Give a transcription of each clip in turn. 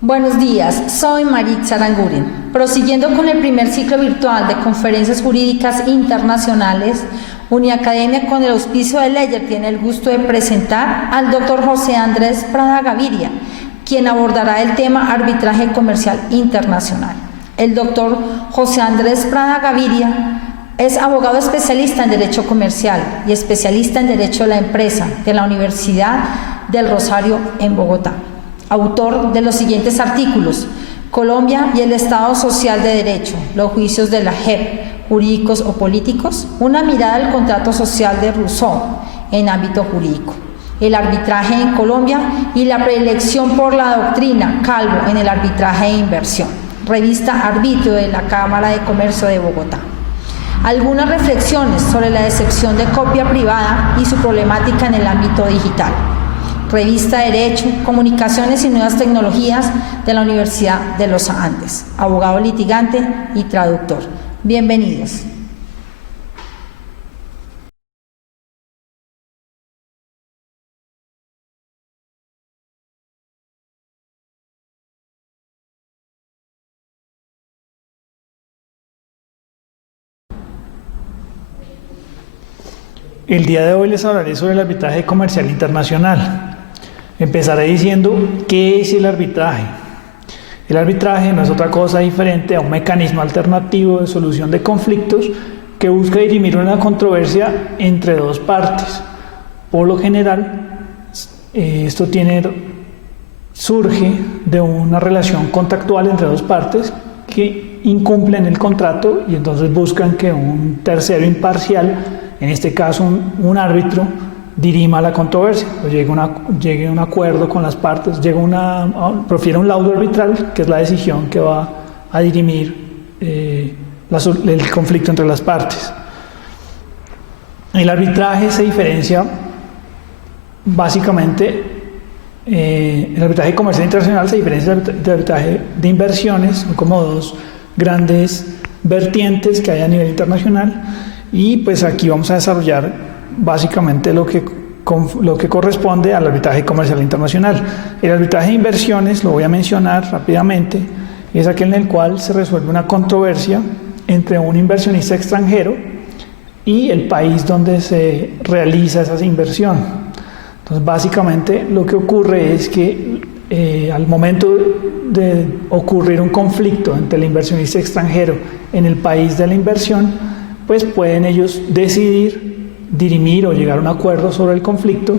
Buenos días, soy Maritza Aranguren. Prosiguiendo con el primer ciclo virtual de conferencias jurídicas internacionales, Uniacademia, con el auspicio de Ledger, tiene el gusto de presentar al doctor José Andrés Prada Gaviria, quien abordará el tema arbitraje comercial internacional. El doctor José Andrés Prada Gaviria es abogado especialista en Derecho Comercial y especialista en Derecho de la Empresa de la Universidad del Rosario en Bogotá. Autor de los siguientes artículos: Colombia y el Estado Social de Derecho, los juicios de la JEP, jurídicos o políticos, una mirada al contrato social de Rousseau en ámbito jurídico, el arbitraje en Colombia y la preelección por la doctrina Calvo en el arbitraje de inversión, revista Arbitrio de la Cámara de Comercio de Bogotá. Algunas reflexiones sobre la excepción de copia privada y su problemática en el ámbito digital, revista Derecho, Comunicaciones y Nuevas Tecnologías de la Universidad de los Andes, abogado litigante y traductor. Bienvenidos. El día de hoy les hablaré sobre el arbitraje comercial internacional. Empezaré diciendo qué es el arbitraje. El arbitraje no es otra cosa diferente a un mecanismo alternativo de solución de conflictos que busca dirimir una controversia entre dos partes. Por lo general, esto surge de una relación contractual entre dos partes que incumplen el contrato y entonces buscan que un tercero imparcial, en este caso un árbitro, dirima la controversia, o llegue a un acuerdo con las partes, profiere un laudo arbitral, que es la decisión que va a dirimir el conflicto entre las partes. El arbitraje se diferencia básicamente, el arbitraje comercial internacional se diferencia del arbitraje de inversiones, son como dos grandes vertientes que hay a nivel internacional, y pues aquí vamos a desarrollar básicamente lo que corresponde al arbitraje comercial internacional. El arbitraje de inversiones, lo voy a mencionar rápidamente, es aquel en el cual se resuelve una controversia entre un inversionista extranjero y el país donde se realiza esa inversión. Entonces, básicamente lo que ocurre es que al momento de ocurrir un conflicto entre el inversionista extranjero en el país de la inversión, pues pueden ellos decidir dirimir o llegar a un acuerdo sobre el conflicto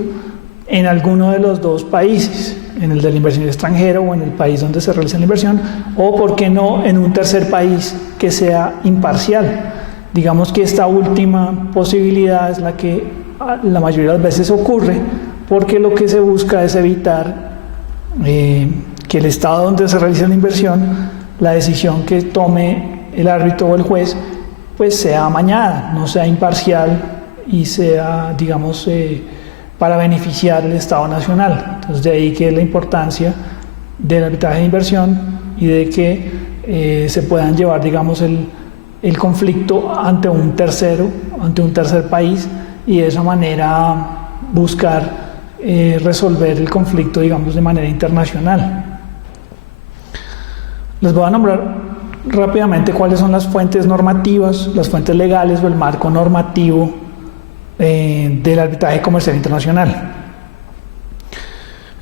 en alguno de los dos países, en el de la inversión extranjera o en el país donde se realiza la inversión, o por qué no en un tercer país que sea imparcial. Digamos que esta última posibilidad es la que la mayoría de las veces ocurre, porque lo que se busca es evitar que el estado donde se realiza la inversión, la decisión que tome el árbitro o el juez, pues sea amañada, no sea imparcial y sea, digamos, para beneficiar al Estado nacional. Entonces, de ahí que la importancia del arbitraje de inversión y de que se puedan llevar, digamos, el conflicto ante un tercer país, y de esa manera buscar resolver el conflicto, digamos, de manera internacional. Les voy a nombrar rápidamente cuáles son las fuentes normativas, las fuentes legales o el marco normativo del arbitraje comercial internacional.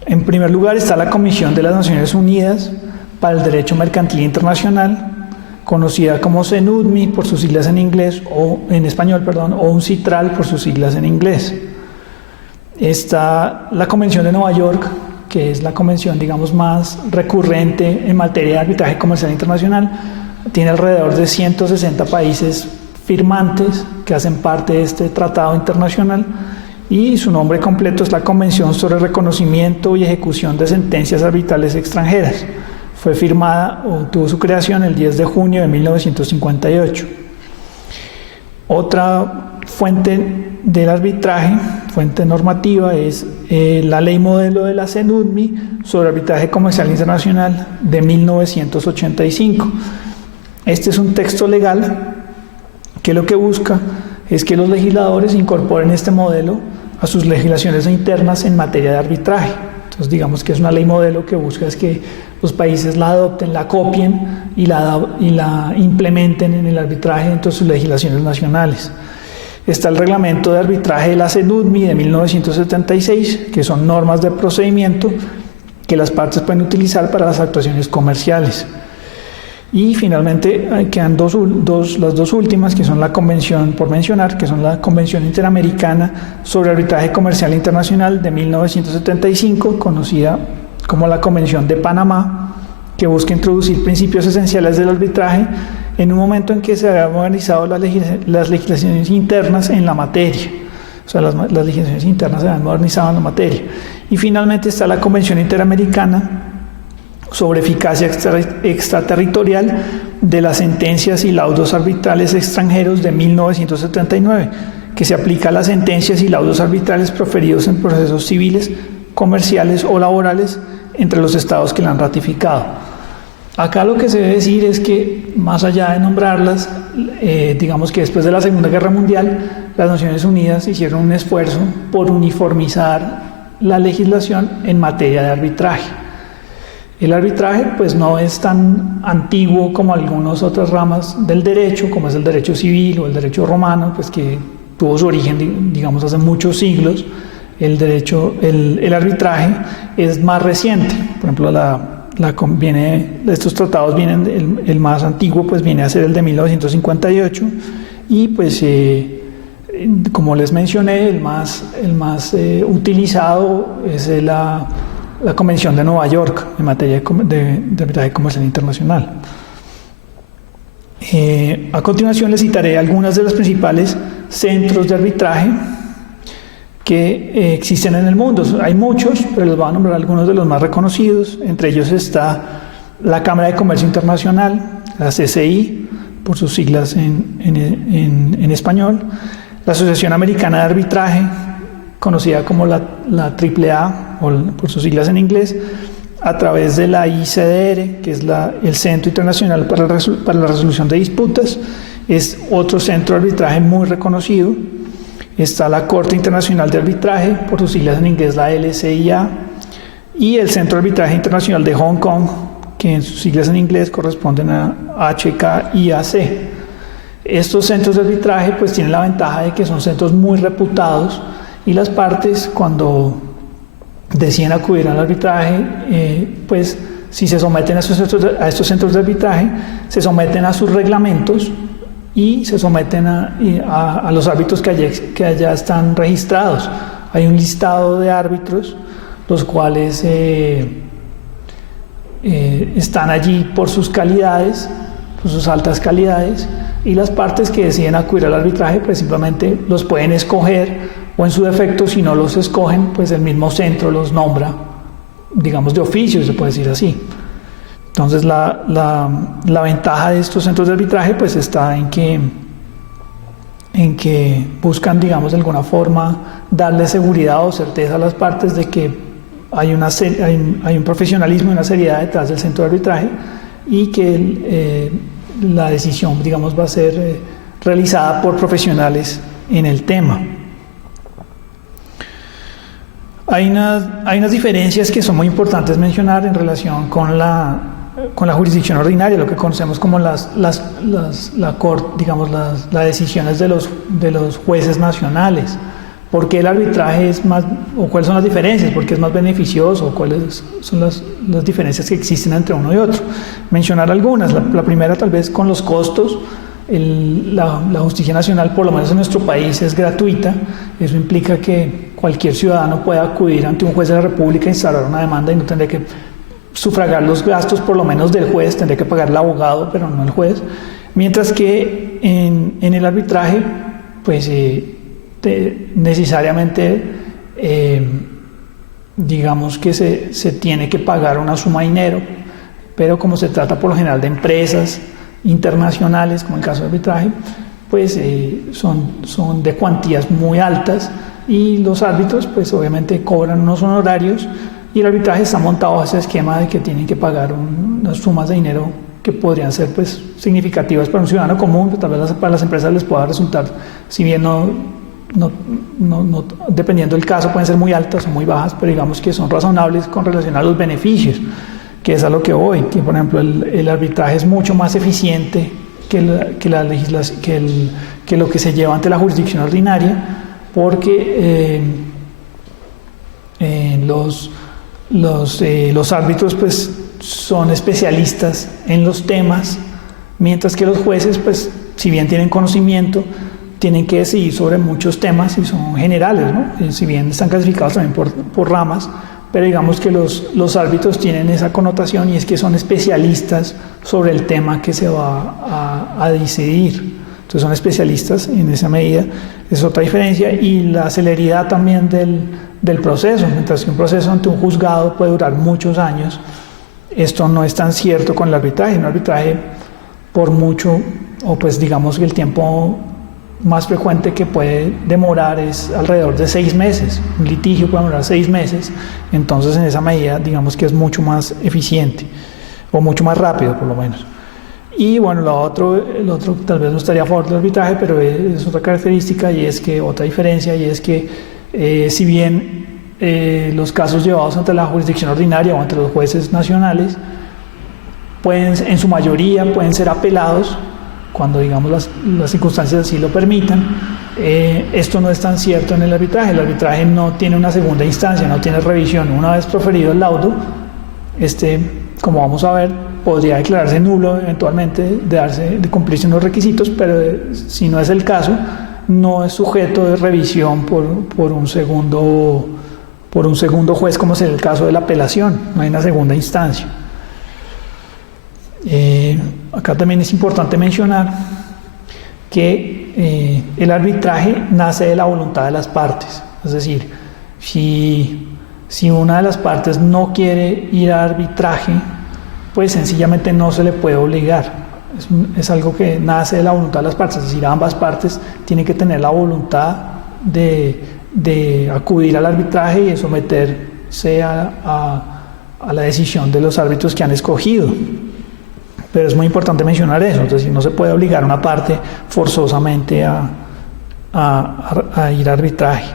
En primer lugar está la Comisión de las Naciones Unidas para el Derecho Mercantil Internacional, conocida como CENUDMI por sus siglas en inglés o en español, o UNCITRAL por sus siglas en inglés. Está la Convención de Nueva York, que es la convención, digamos, más recurrente en materia de arbitraje comercial internacional. Tiene alrededor de 160 países firmantes que hacen parte de este tratado internacional, y su nombre completo es la Convención sobre el Reconocimiento y Ejecución de Sentencias Arbitrales Extranjeras. Fue firmada o tuvo su creación el 10 de junio de 1958. Otra fuente del arbitraje, fuente normativa, es la ley modelo de la CENUDMI sobre arbitraje comercial internacional de 1985. Este es un texto legal que lo que busca es que los legisladores incorporen este modelo a sus legislaciones internas en materia de arbitraje. Entonces digamos que es una ley modelo que busca es que los países la adopten, la copien y la implementen en el arbitraje dentro de sus legislaciones nacionales. Está el reglamento de arbitraje de la CEDUDMI de 1976, que son normas de procedimiento que las partes pueden utilizar para las actuaciones comerciales. Y finalmente quedan las dos últimas, que son la convención, por mencionar, que son la Convención Interamericana sobre Arbitraje Comercial Internacional de 1975, conocida como la Convención de Panamá, que busca introducir principios esenciales del arbitraje en un momento en que se habían modernizado las legislaciones internas en la materia. O sea, las legislaciones internas se habían modernizado en la materia. Y finalmente está la Convención Interamericana sobre eficacia extraterritorial de las sentencias y laudos arbitrales extranjeros de 1979, que se aplica a las sentencias y laudos arbitrales proferidos en procesos civiles, comerciales o laborales entre los estados que la han ratificado. Acá lo que se debe decir es que, más allá de nombrarlas, digamos que después de la Segunda Guerra Mundial, las Naciones Unidas hicieron un esfuerzo por uniformizar la legislación en materia de arbitraje. El arbitraje pues no es tan antiguo como algunas otras ramas del derecho, como es el derecho civil o el derecho romano, pues que tuvo su origen, digamos, hace muchos siglos. El arbitraje es más reciente. Por ejemplo, estos tratados vienen, el más antiguo pues viene a ser el de 1958 y pues como les mencioné, el más utilizado es la Convención de Nueva York en materia de arbitraje comercial internacional. A continuación les citaré algunas de los principales centros de arbitraje que existen en el mundo. Hay muchos, pero les voy a nombrar algunos de los más reconocidos. Entre ellos está la Cámara de Comercio Internacional, la CCI, por sus siglas en español, la Asociación Americana de Arbitraje, conocida como la AAA, o por sus siglas en inglés, a través de la ICDR, que es el Centro Internacional para la Resolución de Disputas. Es otro centro de arbitraje muy reconocido. Está la Corte Internacional de Arbitraje, por sus siglas en inglés la LCIA, y el Centro de Arbitraje Internacional de Hong Kong, que en sus siglas en inglés corresponden a HKIAC. Estos centros de arbitraje pues tienen la ventaja de que son centros muy reputados y las partes, cuando deciden acudir al arbitraje, pues si se someten a estos centros de arbitraje, se someten a sus reglamentos y se someten a los árbitros que allá están registrados. Hay un listado de árbitros, los cuales están allí por sus calidades, por sus altas calidades, y las partes que deciden acudir al arbitraje pues simplemente los pueden escoger, o en su defecto, si no los escogen, pues el mismo centro los nombra, digamos, de oficio, se puede decir así. Entonces la ventaja de estos centros de arbitraje pues está en que buscan, digamos, de alguna forma darle seguridad o certeza a las partes de que hay un profesionalismo y una seriedad detrás del centro de arbitraje y que la decisión, digamos, va a ser realizada por profesionales en el tema. Hay unas diferencias que son muy importantes mencionar en relación con la jurisdicción ordinaria, lo que conocemos como las decisiones de los jueces nacionales. ¿Por qué el arbitraje es más, o cuáles son las diferencias? ¿Por qué es más beneficioso? ¿Cuáles son las diferencias que existen entre uno y otro? Mencionar algunas. La primera, tal vez, con los costos. La justicia nacional, por lo menos en nuestro país, es gratuita. Eso implica que cualquier ciudadano pueda acudir ante un juez de la República e instalar una demanda y no tendría que sufragar los gastos, por lo menos del juez, tendría que pagar el abogado, pero no el juez. Mientras que en el arbitraje, pues necesariamente, digamos que se tiene que pagar una suma de dinero, pero como se trata por lo general de empresas internacionales, como en el caso de arbitraje, pues son de cuantías muy altas y los árbitros pues obviamente cobran unos honorarios y el arbitraje está montado a ese esquema de que tienen que pagar unas sumas de dinero que podrían ser pues significativas para un ciudadano común, pero tal vez para las empresas les pueda resultar, si bien no dependiendo del caso, pueden ser muy altas o muy bajas, pero digamos que son razonables con relación a los beneficios, que es a lo que voy, que por ejemplo el arbitraje es mucho más eficiente que lo que se lleva ante la jurisdicción ordinaria, porque los árbitros pues son especialistas en los temas, mientras que los jueces pues si bien tienen conocimiento, tienen que decidir sobre muchos temas y son generales, ¿no? Si bien están clasificados también por ramas, pero digamos que los árbitros tienen esa connotación, y es que son especialistas sobre el tema que se va a decidir. Entonces son especialistas en esa medida, es otra diferencia. Y la celeridad también del proceso, mientras que un proceso ante un juzgado puede durar muchos años, esto no es tan cierto con el arbitraje. Un arbitraje, por mucho, o pues digamos que el tiempo más frecuente que puede demorar es alrededor de 6 meses. Un litigio puede demorar 6 meses, entonces en esa medida digamos que es mucho más eficiente, o mucho más rápido por lo menos. Y bueno, el otro tal vez no estaría a favor del arbitraje, pero es otra característica, y es que otra diferencia, y es que si bien los casos llevados ante la jurisdicción ordinaria o ante los jueces nacionales en su mayoría pueden ser apelados cuando digamos las circunstancias así lo permitan, esto no es tan cierto en el arbitraje. El arbitraje no tiene una segunda instancia, no tiene revisión. Una vez proferido el laudo, como vamos a ver, podría declararse nulo eventualmente de cumplirse unos requisitos, pero si no es el caso, no es sujeto de revisión por un segundo juez, como sería el caso de la apelación. No hay una segunda instancia. Acá también es importante mencionar que el arbitraje nace de la voluntad de las partes. Es decir, si una de las partes no quiere ir a arbitraje, pues sencillamente no se le puede obligar. Es algo que nace de la voluntad de las partes. Es decir, ambas partes tienen que tener la voluntad de acudir al arbitraje y de someterse a la decisión de los árbitros que han escogido. Pero es muy importante mencionar eso. Es decir, no se puede obligar a una parte forzosamente a ir a arbitraje.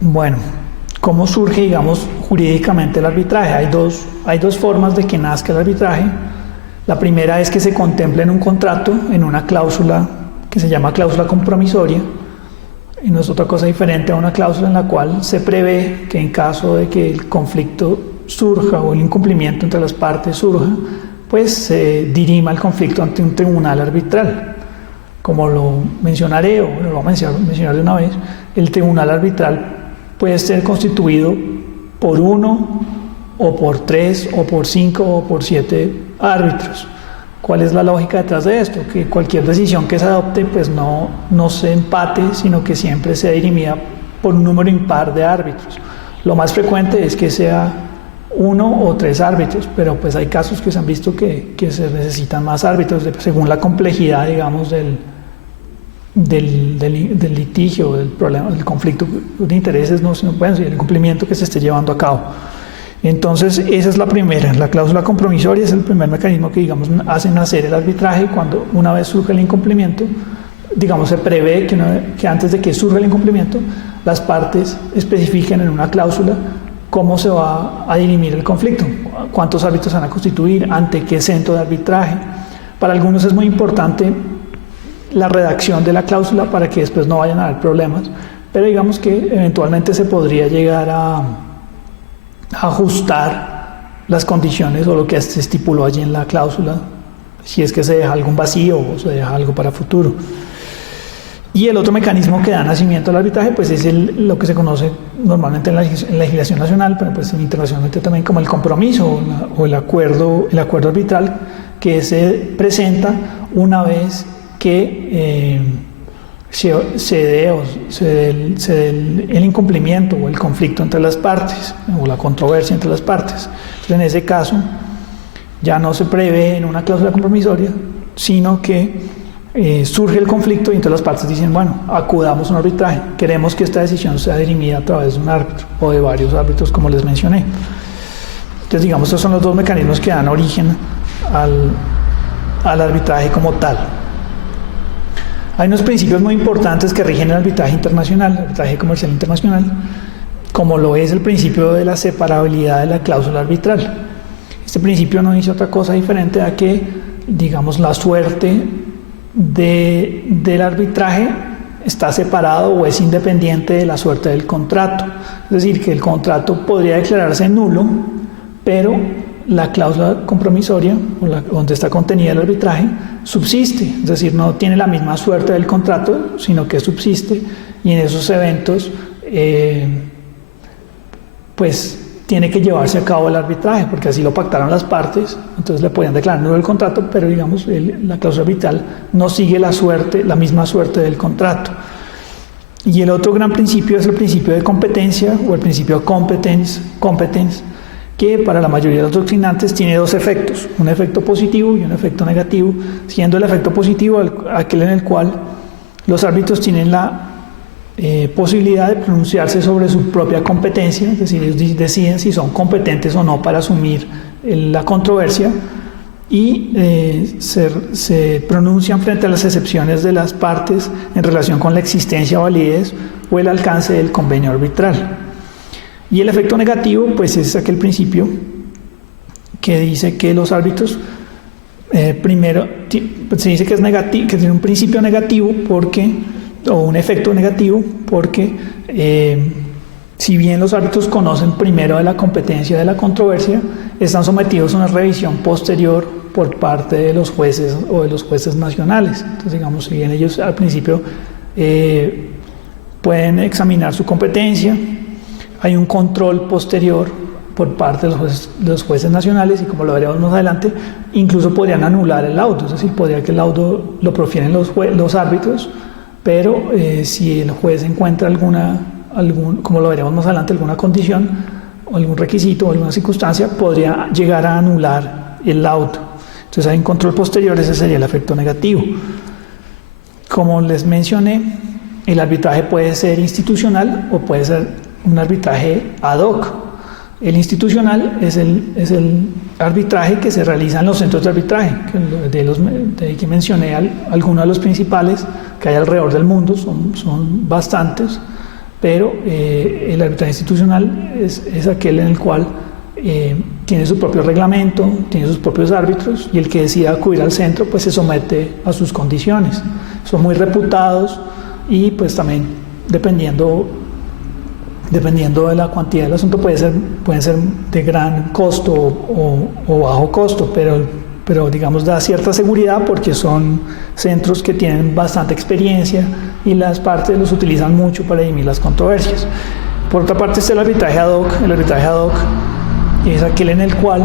Bueno, ¿cómo surge, digamos, jurídicamente el arbitraje? Hay dos formas de que nazca el arbitraje. La primera es que se contempla en un contrato, en una cláusula que se llama cláusula compromisoria, y no es otra cosa diferente a una cláusula en la cual se prevé que en caso de que el conflicto surja o el incumplimiento entre las partes surja, pues se dirima el conflicto ante un tribunal arbitral. Como lo mencionaré, o lo voy a mencionar de una vez, el tribunal arbitral puede ser constituido por 1 o por 3 o por 5 o por 7 árbitros. ¿Cuál es la lógica detrás de esto? Que cualquier decisión que se adopte pues no se empate, sino que siempre sea dirimida por un número impar de árbitros. Lo más frecuente es que sea 1 o 3 árbitros, pero pues hay casos que se han visto que se necesitan más árbitros según la complejidad, digamos, del litigio, del problema, del conflicto de intereses, el cumplimiento que se esté llevando a cabo. Entonces, esa es la primera. La cláusula compromisoria es el primer mecanismo que, digamos, hace nacer el arbitraje. Cuando una vez surge el incumplimiento, digamos, se prevé que antes de que surja el incumplimiento, las partes especifiquen en una cláusula cómo se va a dirimir el conflicto, cuántos árbitros van a constituir, ante qué centro de arbitraje. Para algunos es muy importante la redacción de la cláusula para que después no vayan a haber problemas, pero digamos que eventualmente se podría llegar a ajustar las condiciones o lo que se estipuló allí en la cláusula, si es que se deja algún vacío o se deja algo para futuro. Y el otro mecanismo que da nacimiento al arbitraje pues es lo que se conoce normalmente en la legislación nacional, pero pues internacionalmente también, como el compromiso o el acuerdo arbitral, que se presenta una vez que se dé el incumplimiento o el conflicto entre las partes, o la controversia entre las partes. Entonces, en ese caso ya no se prevé en una cláusula compromisoria, sino que surge el conflicto y entonces las partes dicen, bueno, acudamos a un arbitraje, queremos que esta decisión sea dirimida a través de un árbitro o de varios árbitros, como les mencioné. Entonces, digamos, estos son los dos mecanismos que dan origen al arbitraje como tal. Hay unos principios muy importantes que rigen el arbitraje internacional, el arbitraje comercial internacional, como lo es el principio de la separabilidad de la cláusula arbitral. Este principio no dice otra cosa diferente a que, digamos, la suerte del arbitraje está separado o es independiente de la suerte del contrato. Es decir, que el contrato podría declararse nulo, pero la cláusula compromisoria, donde está contenida el arbitraje, subsiste. Es decir, no tiene la misma suerte del contrato, sino que subsiste, y en esos eventos pues tiene que llevarse a cabo el arbitraje, porque así lo pactaron las partes. Entonces le podían declarar nulo el contrato, pero digamos la cláusula arbitral no sigue la misma suerte del contrato. Y el otro gran principio es el principio de competencia, o el principio de competence, que para la mayoría de los doctrinantes tiene dos efectos, un efecto positivo y un efecto negativo, siendo el efecto positivo aquel en el cual los árbitros tienen la posibilidad de pronunciarse sobre su propia competencia, es decir, ellos deciden si son competentes o no para asumir la controversia, y se pronuncian frente a las excepciones de las partes en relación con la existencia, validez o el alcance del convenio arbitral. Y el efecto negativo, pues es aquel principio que dice que los árbitros, primero, se dice que es negativo, que tiene un principio negativo o un efecto negativo, porque si bien los árbitros conocen primero de la competencia de la controversia, están sometidos a una revisión posterior por parte de los jueces o de los jueces nacionales. Entonces, digamos, si bien ellos al principio pueden examinar su competencia, hay un control posterior por parte de los jueces nacionales, y como lo veremos más adelante, incluso podrían anular el laudo, es decir, podría que el laudo lo profieren los árbitros, pero si el juez encuentra como lo veremos más adelante, alguna condición o algún requisito o alguna circunstancia, podría llegar a anular el laudo. Entonces hay un control posterior, ese sería el efecto negativo. Como les mencioné, el arbitraje puede ser institucional o puede ser un arbitraje ad hoc. El institucional es el arbitraje que se realiza en los centros de arbitraje, que mencioné algunos de los principales que hay alrededor del mundo, son bastantes, pero el arbitraje institucional es aquel en el cual tiene su propio reglamento, tiene sus propios árbitros, y el que decida acudir al centro pues se somete a sus condiciones. Son muy reputados, y pues también dependiendo de la cuantía del asunto pueden ser de gran costo o bajo costo, pero digamos da cierta seguridad porque son centros que tienen bastante experiencia y las partes los utilizan mucho para dirimir las controversias. Por otra parte está el arbitraje ad hoc. El arbitraje ad hoc es aquel en el cual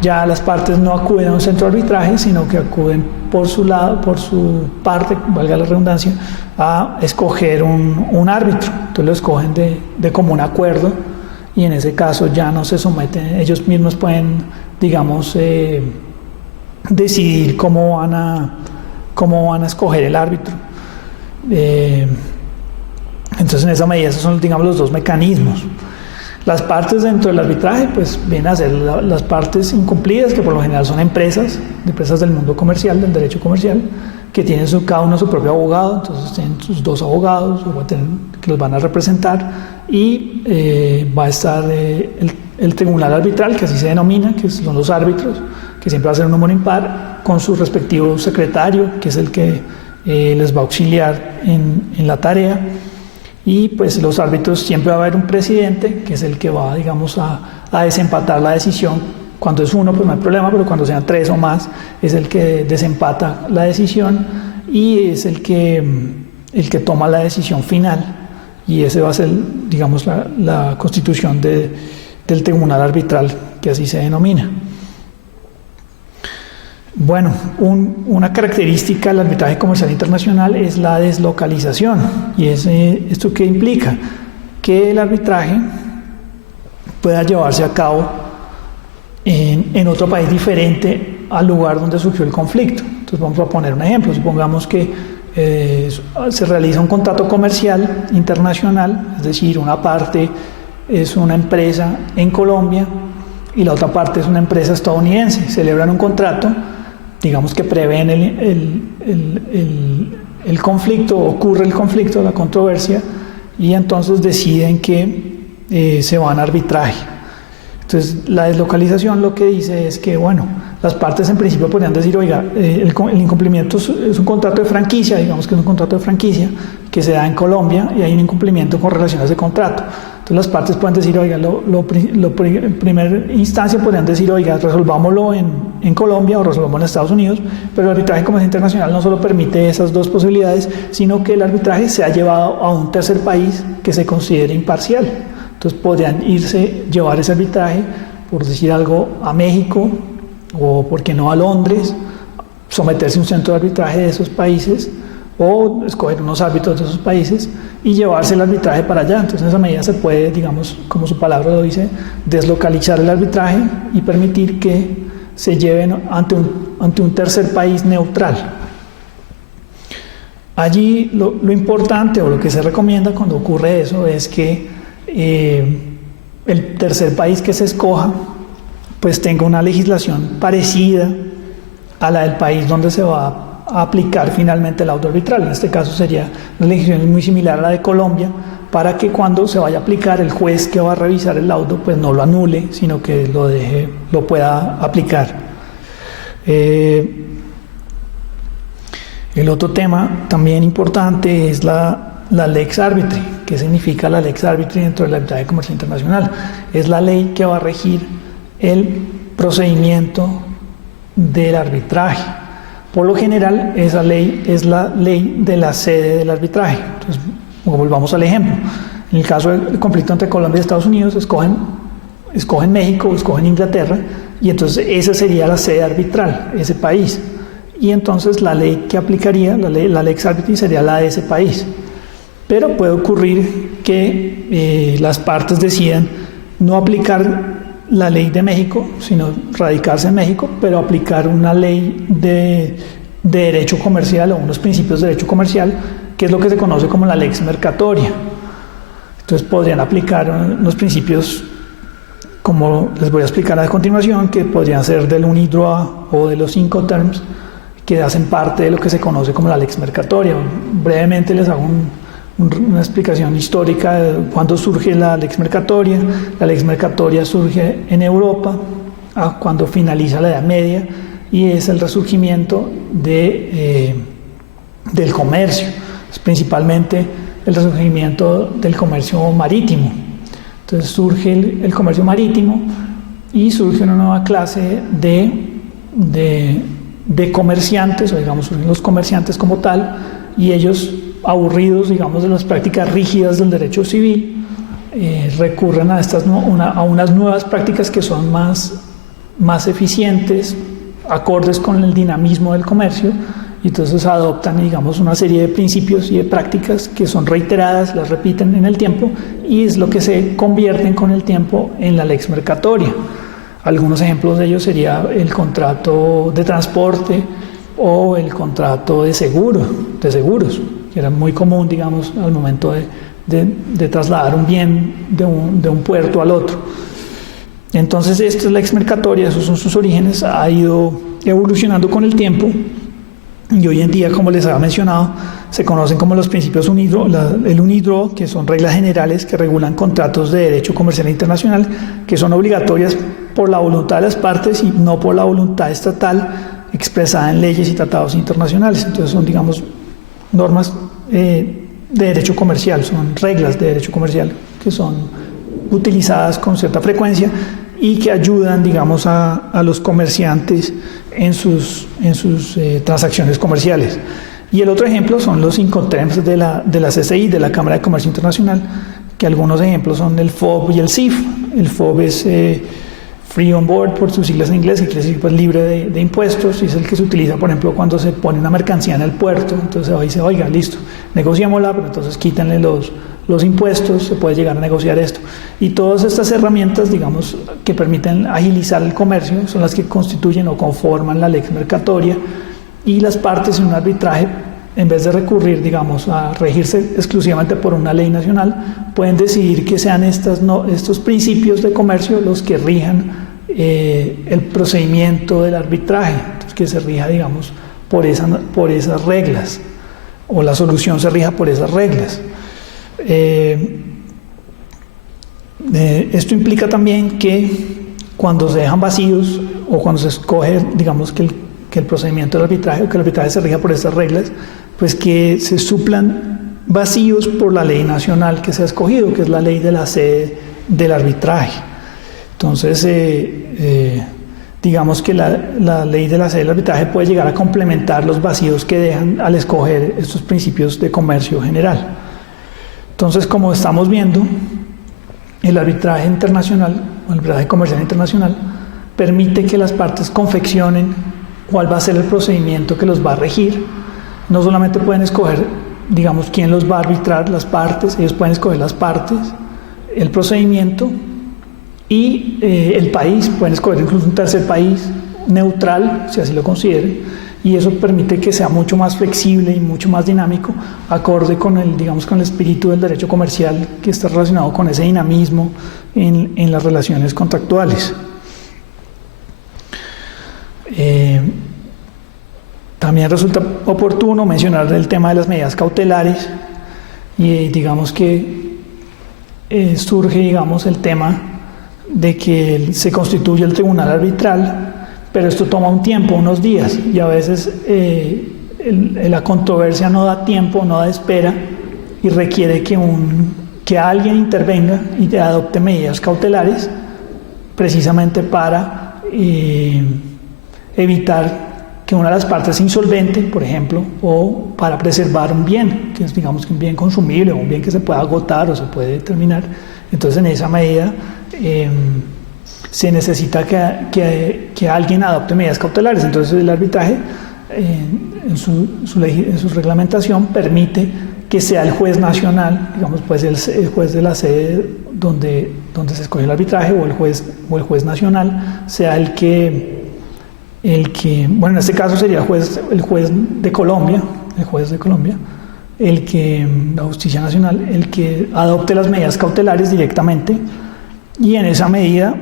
ya las partes no acuden a un centro de arbitraje, sino que acuden por su lado, por su parte, valga la redundancia, a escoger un árbitro. Entonces lo escogen de común acuerdo, y en ese caso ya no se someten, ellos mismos pueden, digamos, decidir cómo van a escoger el árbitro. Entonces en esa medida esos son, digamos, los dos mecanismos. Las partes dentro del arbitraje pues vienen a ser las partes incumplidas, que por lo general son empresas del mundo comercial, del derecho comercial, que tienen cada uno su propio abogado. Entonces tienen sus dos abogados que los van a representar, y va a estar el tribunal arbitral, que así se denomina, que son los árbitros, que siempre va a ser un número impar, con su respectivo secretario, que es el que les va a auxiliar en la tarea. Y pues los árbitros, siempre va a haber un presidente, que es el que va, digamos, a desempatar la decisión. Cuando es uno, pues no hay problema, pero cuando sean tres o más, es el que desempata la decisión, y es el que toma la decisión final. Y ese va a ser, digamos, la constitución del tribunal arbitral, que así se denomina. Bueno, una característica del arbitraje comercial internacional es la deslocalización. ¿Y esto qué implica? Que el arbitraje pueda llevarse a cabo en otro país diferente al lugar donde surgió el conflicto. Entonces vamos a poner un ejemplo. Supongamos que se realiza un contrato comercial internacional, es decir, una parte es una empresa en Colombia y la otra parte es una empresa estadounidense. Celebran un contrato, digamos que prevén el conflicto, ocurre el conflicto, la controversia, y entonces deciden que se van a arbitraje. Entonces, la deslocalización lo que dice es que, bueno, las partes en principio podrían decir, oiga, el incumplimiento es un contrato de franquicia, digamos que es un contrato de franquicia que se da en Colombia y hay un incumplimiento con relación a ese contrato. Entonces, las partes pueden decir, oiga, en primera instancia podrían decir, oiga, resolvámoslo en Colombia o resolvámoslo en Estados Unidos, pero el arbitraje comercial internacional no solo permite esas dos posibilidades, sino que el arbitraje se ha llevado a un tercer país que se considere imparcial. Entonces podrían llevar ese arbitraje, por decir algo, a México o, ¿por qué no, a Londres, someterse a un centro de arbitraje de esos países o escoger unos árbitros de esos países y llevarse el arbitraje para allá. Entonces en esa medida se puede, digamos, como su palabra lo dice, deslocalizar el arbitraje y permitir que se lleven ante un tercer país neutral. Allí lo importante o lo que se recomienda cuando ocurre eso es que el tercer país que se escoja pues tenga una legislación parecida a la del país donde se va a aplicar finalmente el laudo arbitral. En este caso sería una legislación muy similar a la de Colombia, para que cuando se vaya a aplicar el juez que va a revisar el laudo pues no lo anule, sino que lo pueda aplicar. El otro tema también importante es la lex arbitri. ¿Qué significa la lex arbitri dentro del arbitraje comercial internacional? Es la ley que va a regir el procedimiento del arbitraje. Por lo general, esa ley es la ley de la sede del arbitraje. Entonces, volvamos al ejemplo. En el caso del conflicto entre Colombia y Estados Unidos, escogen México o escogen Inglaterra, y entonces esa sería la sede arbitral, ese país. Y entonces la ley que aplicaría, la lex arbitri, sería la de ese país. Pero puede ocurrir que las partes decidan no aplicar la ley de México, sino radicarse en México, pero aplicar una ley de derecho comercial o unos principios de derecho comercial, que es lo que se conoce como la lex mercatoria. Entonces podrían aplicar unos principios, como les voy a explicar a continuación, que podrían ser del unidroit o de los Incoterms, que hacen parte de lo que se conoce como la lex mercatoria. Brevemente les hago una explicación histórica de cuándo surge la lex mercatoria. La lex mercatoria surge en Europa cuando finaliza la Edad Media, y es el resurgimiento del comercio, principalmente el resurgimiento del comercio marítimo. Entonces surge el comercio marítimo y surge una nueva clase de comerciantes, o digamos surgen los comerciantes como tal, y ellos, aburridos, digamos, de las prácticas rígidas del derecho civil, recurren a unas nuevas prácticas que son más eficientes, acordes con el dinamismo del comercio, y entonces adoptan, digamos, una serie de principios y de prácticas que son reiteradas, las repiten en el tiempo, y es lo que se convierten con el tiempo en la lex mercatoria. Algunos ejemplos de ello sería el contrato de transporte o el contrato de seguros, que era muy común, digamos, al momento de trasladar un bien de un puerto al otro. Entonces, esta es la lex mercatoria, esos son sus orígenes, ha ido evolucionando con el tiempo, y hoy en día, como les había mencionado, se conocen como los principios el unidroit, que son reglas generales que regulan contratos de derecho comercial internacional, que son obligatorias por la voluntad de las partes y no por la voluntad estatal expresada en leyes y tratados internacionales. Entonces son, digamos, normas de derecho comercial, son reglas de derecho comercial que son utilizadas con cierta frecuencia y que ayudan, digamos, a los comerciantes en sus transacciones comerciales. Y el otro ejemplo son los Incoterms de la CCI, de la Cámara de Comercio Internacional, que algunos ejemplos son el FOB y el CIF. El FOB es Free on Board, por sus siglas en inglés, que quiere decir pues libre de impuestos, y es el que se utiliza, por ejemplo, cuando se pone una mercancía en el puerto. Entonces se dice, oiga, listo, negociémosla, pero entonces quítanle los impuestos, se puede llegar a negociar esto. Y todas estas herramientas, digamos, que permiten agilizar el comercio, son las que constituyen o conforman la lex mercatoria, y las partes en un arbitraje, en vez de recurrir, digamos, a regirse exclusivamente por una ley nacional, pueden decidir que sean estos principios de comercio los que rijan el procedimiento del arbitraje, entonces, que se rija, digamos, por esas reglas. o la solución se rija por esas reglas. Esto implica también que cuando se dejan vacíos o cuando se escoge, digamos, que el procedimiento del arbitraje o que el arbitraje se rija por estas reglas, pues que se suplan vacíos por la ley nacional que se ha escogido, que es la ley de la sede del arbitraje. Entonces, digamos que la ley de la sede del arbitraje puede llegar a complementar los vacíos que dejan al escoger estos principios de comercio general. Entonces, como estamos viendo, el arbitraje internacional, o el arbitraje comercial internacional, permite que las partes confeccionen cuál va a ser el procedimiento que los va a regir. No solamente pueden escoger, digamos, quién los va a arbitrar, las partes, ellos pueden escoger las partes, el procedimiento y el país, pueden escoger incluso un tercer país neutral, si así lo consideren, y eso permite que sea mucho más flexible y mucho más dinámico, acorde con el, digamos, con el espíritu del derecho comercial, que está relacionado con ese dinamismo en las relaciones contractuales. También resulta oportuno mencionar el tema de las medidas cautelares y digamos que surge, digamos, el tema de que se constituye el tribunal arbitral, pero esto toma un tiempo, unos días, y a veces la controversia no da tiempo, no da espera, y requiere que alguien intervenga y adopte medidas cautelares precisamente para evitar que una de las partes sea insolvente, por ejemplo, o para preservar un bien, que es, digamos, un bien consumible o un bien que se pueda agotar o se puede terminar. Entonces, en esa medida se necesita que alguien adopte medidas cautelares. Entonces, el arbitraje, en su reglamentación, permite que sea el juez nacional, digamos, pues el juez de la sede donde se escoge el arbitraje, o el juez nacional, sea el que, bueno, en este caso sería el juez de Colombia, la Justicia Nacional, el que adopte las medidas cautelares directamente, y en esa medida,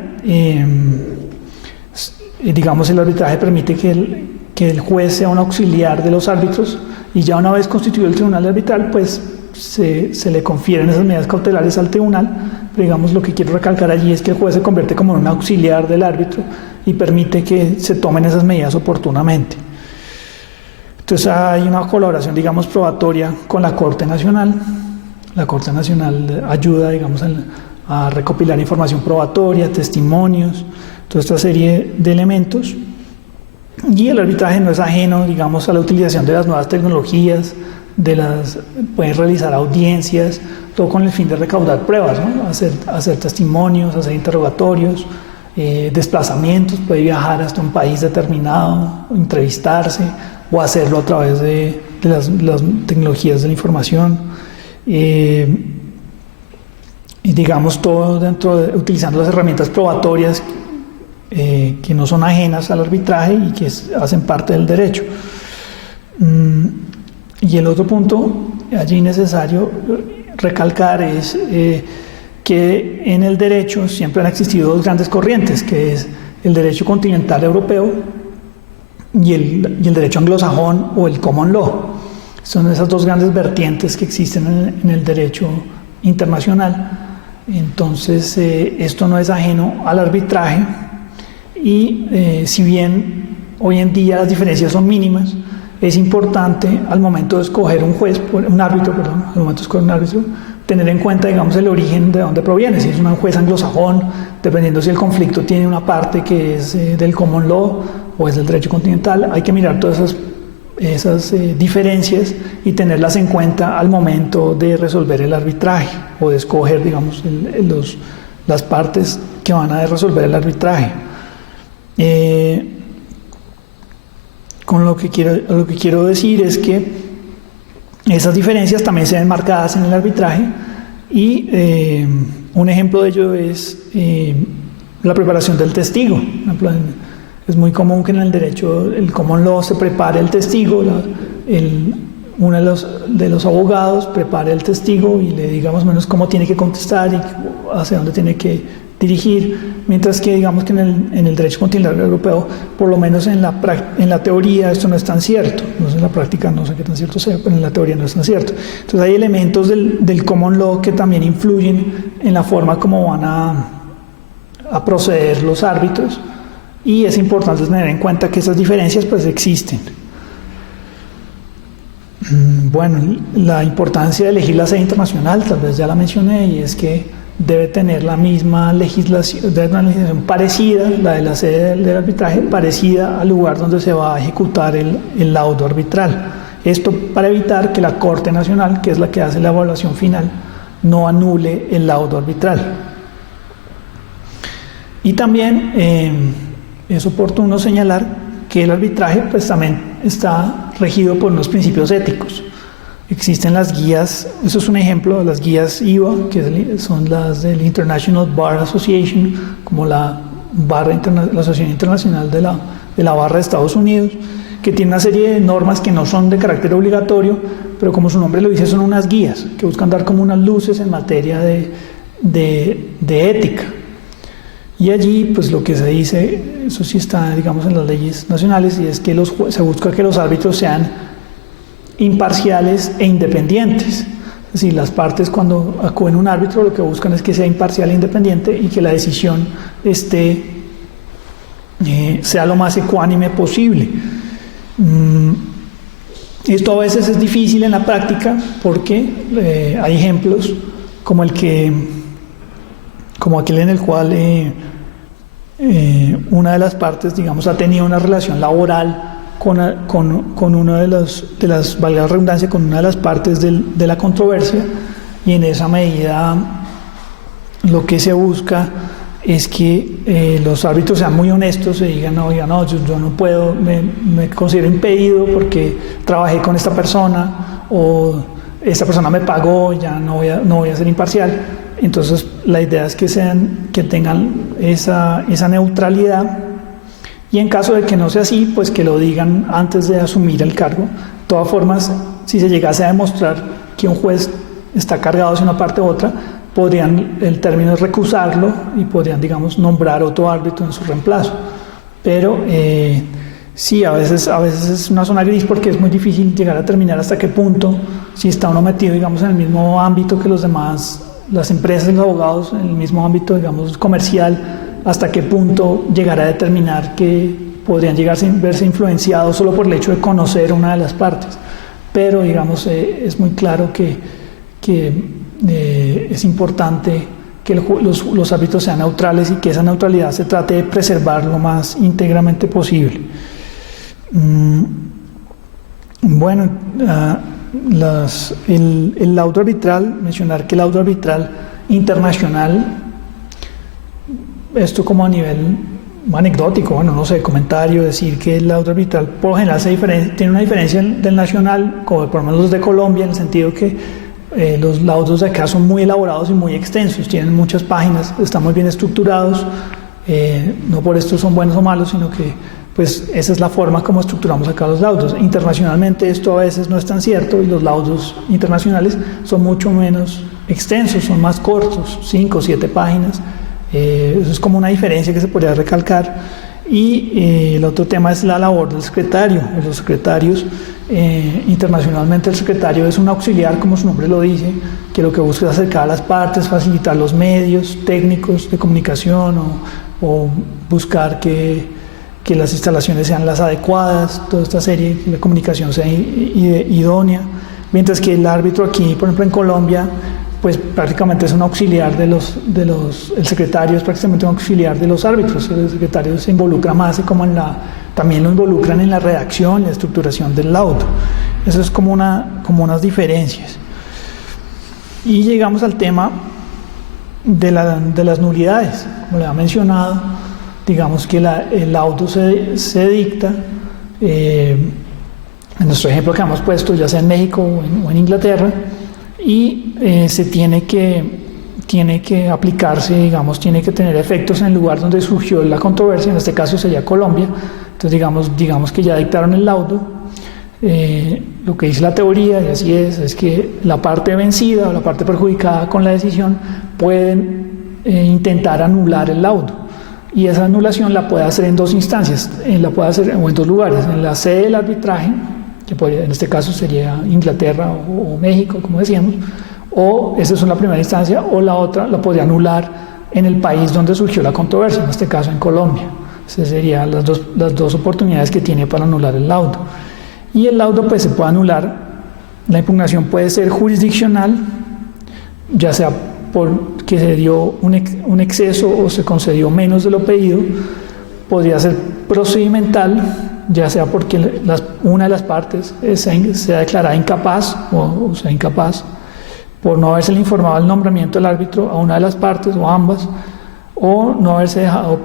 digamos, el arbitraje permite que el juez sea un auxiliar de los árbitros, y ya una vez constituido el tribunal arbitral, pues se le confieren esas medidas cautelares al tribunal. Pero digamos, lo que quiero recalcar allí es que el juez se convierte como en un auxiliar del árbitro y permite que se tomen esas medidas oportunamente. Entonces hay una colaboración, digamos, probatoria con la Corte Nacional. La Corte Nacional ayuda, digamos, a recopilar información probatoria, testimonios, toda esta serie de elementos. Y el arbitraje no es ajeno, digamos, a la utilización de las nuevas tecnologías, pueden realizar audiencias, todo con el fin de recaudar pruebas, ¿no? hacer testimonios, hacer interrogatorios, desplazamientos, puede viajar hasta un país determinado, entrevistarse, o hacerlo a través de las tecnologías de la información, y digamos, todo utilizando las herramientas probatorias que no son ajenas al arbitraje y que hacen parte del derecho. Y el otro punto allí necesario recalcar es que en el derecho siempre han existido dos grandes corrientes, que es el derecho continental europeo y el derecho anglosajón o el common law. Son esas dos grandes vertientes que existen en el derecho internacional. Entonces, esto no es ajeno al arbitraje, y si bien hoy en día las diferencias son mínimas, es importante al momento de escoger un árbitro, tener en cuenta, digamos, el origen de dónde proviene. Si es un juez anglosajón, dependiendo si el conflicto tiene una parte que es del common law o es del derecho continental, hay que mirar todas esas diferencias y tenerlas en cuenta al momento de resolver el arbitraje o de escoger, digamos, las partes que van a resolver el arbitraje. Con lo que quiero decir es que esas diferencias también se ven marcadas en el arbitraje, y un ejemplo de ello es la preparación del testigo. Por ejemplo, es muy común que en el derecho, el common law, se prepare el testigo, uno de los abogados prepare al testigo y le diga más o menos cómo tiene que contestar y hacia dónde tiene que dirigir, mientras que digamos que en el derecho continental europeo, por lo menos en la teoría esto no es tan cierto, no sé en la práctica, no sé qué tan cierto sea, pero en la teoría no es tan cierto. Entonces hay elementos del common law que también influyen en la forma como van a proceder los árbitros, y es importante tener en cuenta que esas diferencias pues existen. Bueno, la importancia de elegir la sede internacional, tal vez ya la mencioné, y es que debe tener la misma legislación, debe tener una legislación parecida, la de la sede del arbitraje, parecida al lugar donde se va a ejecutar el laudo arbitral. Esto para evitar que la Corte Nacional, que es la que hace la evaluación final, no anule el laudo arbitral. Y también es oportuno señalar que el arbitraje pues también está regido por unos principios éticos. Existen las guías, eso es un ejemplo, las guías IVA, que son las del International Bar Association, como la Asociación Internacional de la Barra de Estados Unidos, que tiene una serie de normas que no son de carácter obligatorio, pero como su nombre lo dice, son unas guías que buscan dar como unas luces en materia de ética. Y allí, pues lo que se dice, eso sí está, digamos, en las leyes nacionales, y es que se busca que los árbitros sean imparciales e independientes. Es decir, las partes cuando acuden un árbitro lo que buscan es que sea imparcial e independiente y que la decisión sea lo más ecuánime posible. Esto a veces es difícil en la práctica porque hay ejemplos como aquel en el cual una de las partes, digamos, ha tenido una relación laboral con una de las, valga la redundancia, con una de las partes de la controversia, y en esa medida lo que se busca es que los árbitros sean muy honestos y digan, no, yo no puedo, me considero impedido porque trabajé con esta persona, o esta persona me pagó, ya no voy a ser imparcial. Entonces la idea es que tengan esa neutralidad, y en caso de que no sea así, pues que lo digan antes de asumir el cargo. De todas formas, si se llegase a demostrar que un juez está cargado hacia una parte u otra, el término es recusarlo y podrían, digamos, nombrar otro árbitro en su reemplazo. Pero sí, a veces es una zona gris porque es muy difícil llegar a determinar hasta qué punto, si está uno metido, digamos, en el mismo ámbito que los demás, las empresas y los abogados, en el mismo ámbito, digamos, comercial, hasta qué punto llegar a determinar que podrían llegar a verse influenciados solo por el hecho de conocer una de las partes. Pero, digamos, es muy claro que es importante que los árbitros sean neutrales y que esa neutralidad se trate de preservar lo más íntegramente posible. Bueno, el laudo arbitral, mencionar que el laudo arbitral internacional, esto como a nivel anecdótico, bueno, no sé, comentario, decir que el laudo arbitral por lo general tiene una diferencia del nacional, como por lo menos los de Colombia, en el sentido que los laudos de acá son muy elaborados y muy extensos, tienen muchas páginas, están muy bien estructurados, no por esto son buenos o malos, sino que pues esa es la forma como estructuramos acá los laudos. Internacionalmente esto a veces no es tan cierto, y los laudos internacionales son mucho menos extensos, son más cortos, 5 o 7 páginas. Eso es como una diferencia que se podría recalcar. Y el otro tema es la labor del secretario. Los secretarios, internacionalmente el secretario es un auxiliar, como su nombre lo dice, que lo que busca es acercar a las partes, facilitar los medios técnicos de comunicación, o buscar que las instalaciones sean las adecuadas, toda esta serie, que la comunicación sea idónea. Mientras que el árbitro aquí, por ejemplo en Colombia, pues prácticamente es un auxiliar el secretario es prácticamente un auxiliar de los árbitros. El secretario se involucra más también lo involucran en la redacción y la estructuración del laudo. Eso es como unas diferencias. Y llegamos al tema de las nulidades. Como le ha mencionado, digamos que el laudo se dicta, en nuestro ejemplo que hemos puesto, ya sea en México o en Inglaterra, y se tiene que aplicarse, digamos, tiene que tener efectos en el lugar donde surgió la controversia, en este caso sería Colombia. Entonces digamos que ya dictaron el laudo, Lo que dice la teoría, y así es que la parte vencida o la parte perjudicada con la decisión pueden intentar anular el laudo. Y esa anulación la puede hacer en dos instancias, la puede hacer en dos lugares: en la sede del arbitraje, que podría, en este caso sería Inglaterra o México, como decíamos, o esa es la primera instancia, o la otra la podría anular en el país donde surgió la controversia, en este caso en Colombia. Esas serían las dos oportunidades que tiene para anular el laudo. Y el laudo pues se puede anular, la impugnación puede ser jurisdiccional, ya sea porque se dio un exceso o se concedió menos de lo pedido. Podría ser procedimental, ya sea porque una de las partes sea declarada incapaz o sea incapaz por no haberse informado del nombramiento del árbitro a una de las partes o ambas, o no haberse dejado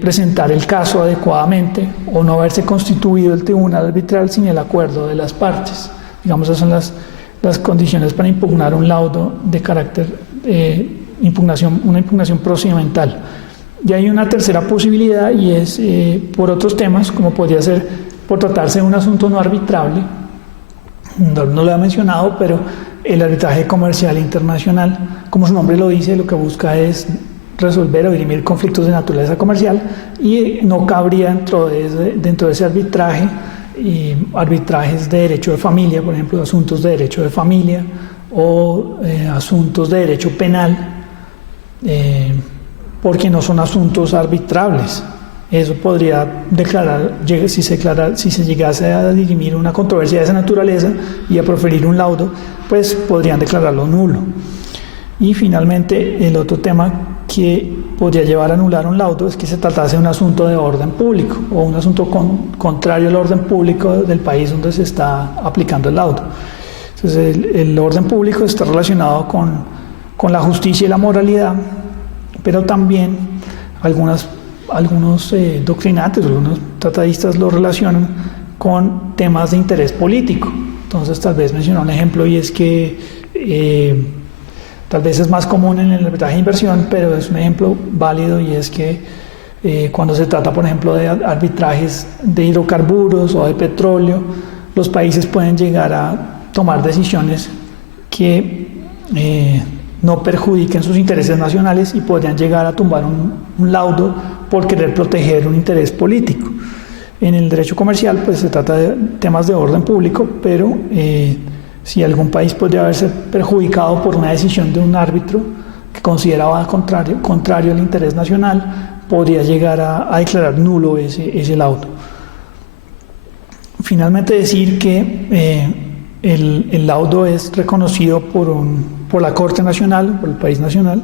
presentar el caso adecuadamente, o no haberse constituido el tribunal arbitral sin el acuerdo de las partes. Digamos, esas son las condiciones para impugnar un laudo de carácter una impugnación procedimental. Y hay una tercera posibilidad, y es por otros temas, como podría ser por tratarse de un asunto no arbitrable. No lo he mencionado, pero el arbitraje comercial internacional, como su nombre lo dice, lo que busca es resolver o dirimir conflictos de naturaleza comercial, y no cabría dentro de ese arbitraje arbitrajes de derecho de familia, por ejemplo, asuntos de derecho de familia o asuntos de derecho penal, porque no son asuntos arbitrables. Eso podría declarar, si se llegase a dirimir una controversia de esa naturaleza y a proferir un laudo, pues podrían declararlo nulo. Y finalmente, el otro tema que podría llevar a anular un laudo es que se tratase de un asunto de orden público o un asunto contrario al orden público del país donde se está aplicando el laudo. Entonces, el orden público está relacionado con la justicia y la moralidad, pero también algunos doctrinantes, algunos tratadistas lo relacionan con temas de interés político. Entonces, tal vez mencionar un ejemplo, y es que tal vez es más común en el arbitraje de inversión, pero es un ejemplo válido, y es que cuando se trata, por ejemplo, de arbitrajes de hidrocarburos o de petróleo, los países pueden llegar a tomar decisiones que no perjudiquen sus intereses nacionales y podrían llegar a tumbar un laudo por querer proteger un interés político. En el derecho comercial pues se trata de temas de orden público, pero si algún país podría verse perjudicado por una decisión de un árbitro que consideraba contrario al interés nacional, podría llegar a declarar nulo ese laudo. Finalmente, decir que el laudo es reconocido por la Corte Nacional, por el país nacional,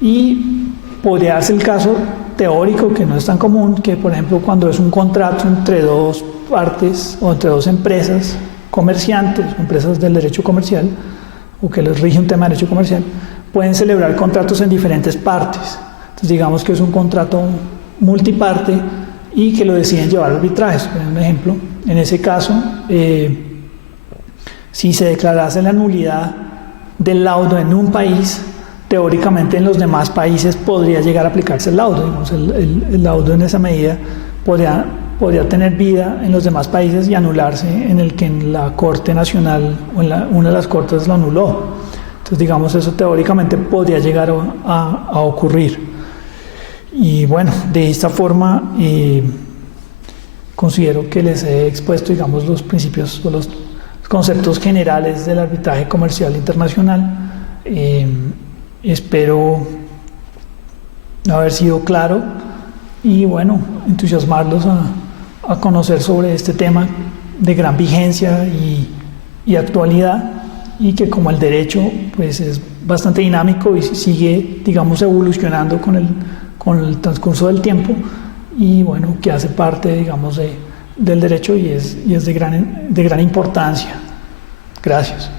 y podría darse el caso teórico, que no es tan común, que por ejemplo cuando es un contrato entre dos partes o entre dos empresas, comerciantes, empresas del derecho comercial, o que les rige un tema de derecho comercial, pueden celebrar contratos en diferentes partes. Entonces, digamos que es un contrato multiparte y que lo deciden llevar a arbitrajes. Por un ejemplo, en ese caso, si se declarase la nulidad del laudo en un país, teóricamente en los demás países podría llegar a aplicarse el laudo. Digamos, el laudo en esa medida podría tener vida en los demás países y anularse en el que en la Corte Nacional o en una de las cortes lo anuló. Entonces, digamos, eso teóricamente podría llegar a ocurrir. Y bueno, de esta forma considero que les he expuesto, digamos, los principios o los conceptos generales del arbitraje comercial internacional. Espero haber sido claro y bueno, entusiasmarlos a conocer sobre este tema de gran vigencia y actualidad, y que como el derecho pues es bastante dinámico y sigue, digamos, evolucionando con el transcurso del tiempo, y bueno, que hace parte, digamos, del derecho y es de gran importancia. Gracias.